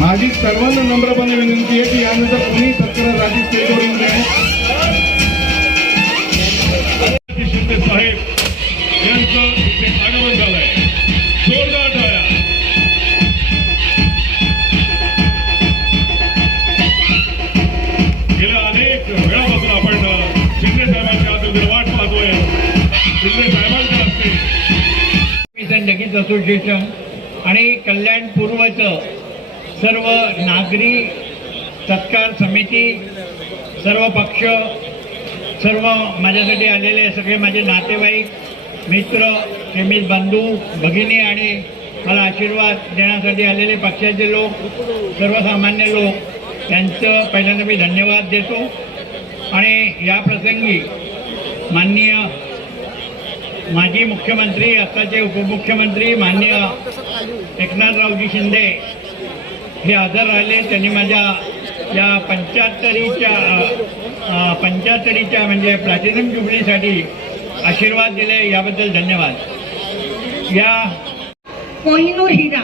माझी सर्वांना नम्रपणे विनंती आहे की यानंतर कोणी तक्रार राजी स्टेजवर येऊ नये शिंदे साहेब यांचं इथे आगमन झालंय. जोरदार टाळ्या गेल्या अनेक वेळापासून आपण शिंदे साहेबांच्या हातून वाट पाहतोय. शिंदे साहेबांच्या लगीच असोसिएशन आणि कल्याण पूर्वचं सर्व नागरी सत्कार समिती सर्व पक्ष सर्व माझ्यासाठी आलेले सगळे माझे नातेवाईक मित्र प्रेमित बंधू भगिनी आणि मला आशीर्वाद देण्यासाठी आलेले पक्षाचे लोक सर्वसामान्य लोक त्यांचं पहिल्यांदा मी धन्यवाद देतो. आणि या प्रसंगी माननीय माजी मुख्यमंत्री आत्ताचे उपमुख्यमंत्री माननीय एकनाथरावजी शिंदे हे आजार आले त्यांनी माझ्या या पंच्याहत्तरीच्या पंच्याहत्तरीच्या म्हणजे प्लॅटिनम जुबलीसाठी आशीर्वाद दिले. याबद्दल धन्यवाद. या कोहिनूर हिरा.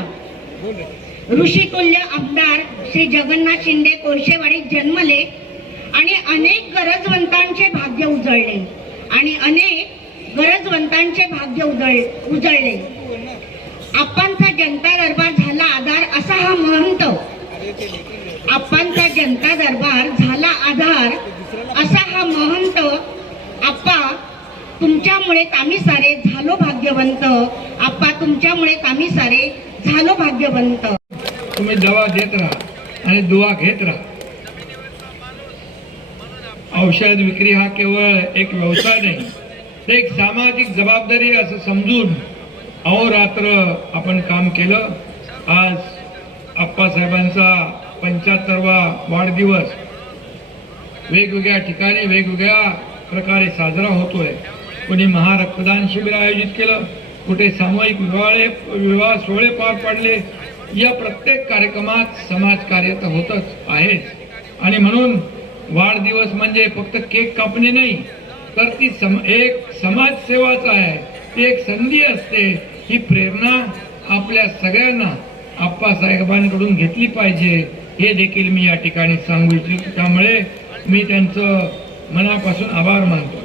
ऋषितुल्य आमदार श्री जगन्नाथ शिंदे कोळशेवाडीत जन्मले आणि अनेक गरजवंतांचे भाग्य उजळले आणि अनेक गरजवंतांचे भाग्य उजळ उजळले. आपणचा जनता दरबार झाला आधार असा हा महंत आपणचा जनता दरबार झाला आधार असा हा महंत आप्पा तुमच्यामुळे आम्ही सारे झालो भाग्यवंत. आप्पा तुमच्यामुळे आम्ही सारे झालो भाग्यवंत. तुम्ही दवा देत राहा आणि दुवा घेत राहा. औषध विक्री हा केवळ एक व्यवसाय नाही ते एक सामाजिक जबाबदारी असं समजून अहोरात्र आपण काम केलं. आज आप्पासाहेबांचा पंच्याहत्तरवा वाढदिवस वेगवेगळ्या ठिकाणी वेगवेगळ्या प्रकारे साजरा होतोय. कोणी महारक्तदान शिबिर आयोजित केलं. कुठे सामूहिक विवाहे विवाह सोहळे पार पाडले. या प्रत्येक कार्यक्रमात समाजकार्य तर होतच आहेच. आणि म्हणून वाढदिवस म्हणजे फक्त केक कापणे नाही तर ती सम एक समाजसेवाच आहे. ती एक संधी असते. ही प्रेरणा आपल्या सगळ्यांना आप्पासाहेबांकडून घेतली पाहिजे. हे देखील मी या ठिकाणी सांगू इच्छितो. त्यामुळे मी त्यांचं मनापासून आभार मानतो.